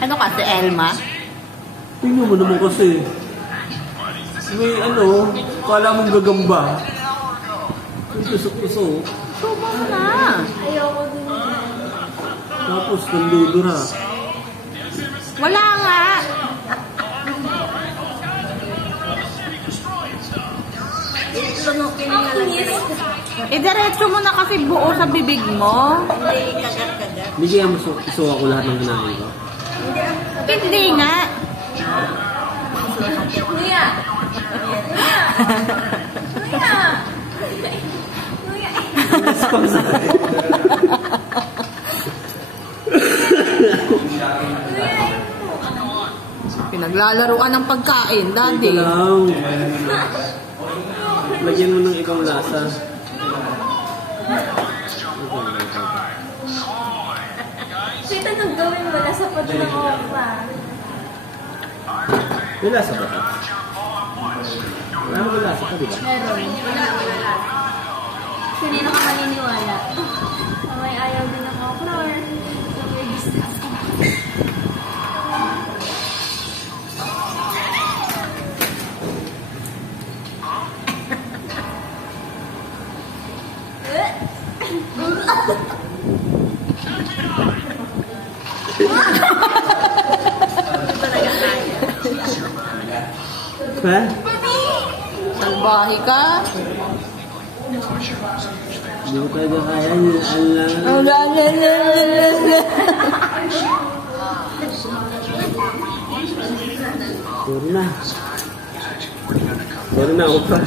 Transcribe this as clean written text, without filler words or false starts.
Ano ka, si Elma? Tingnan mo naman kasi. May ano, kala mong gagamba. May tusok-tusok. Subo mo na. Ayoko din. Tapos nandudura. Wala nga. Lunukin na lang. Diretso mo na kasi buo sa bibig mo. Hindi kagat-kagat. Hindi kaya isuwa ko lahat ng kinain ko. Hindi nga. Kuya! Kuya! Kuya! Pinaglalaruan ng pagkain, daddy. Ito lang. Lagyan mo ng ibang lasa. Sito nang gawin mo na sa pagkakaroon pa. May lasa ba ito? Wala mo lasa ka, di ba? Meron. Wala lang. Hindi na ka maniniwala. May ayaw din ng okra. So, may business ka. Ha? Salbahe ka. Hindi ko talaga kaya yun. Sorry na. Sorry na, Oprah.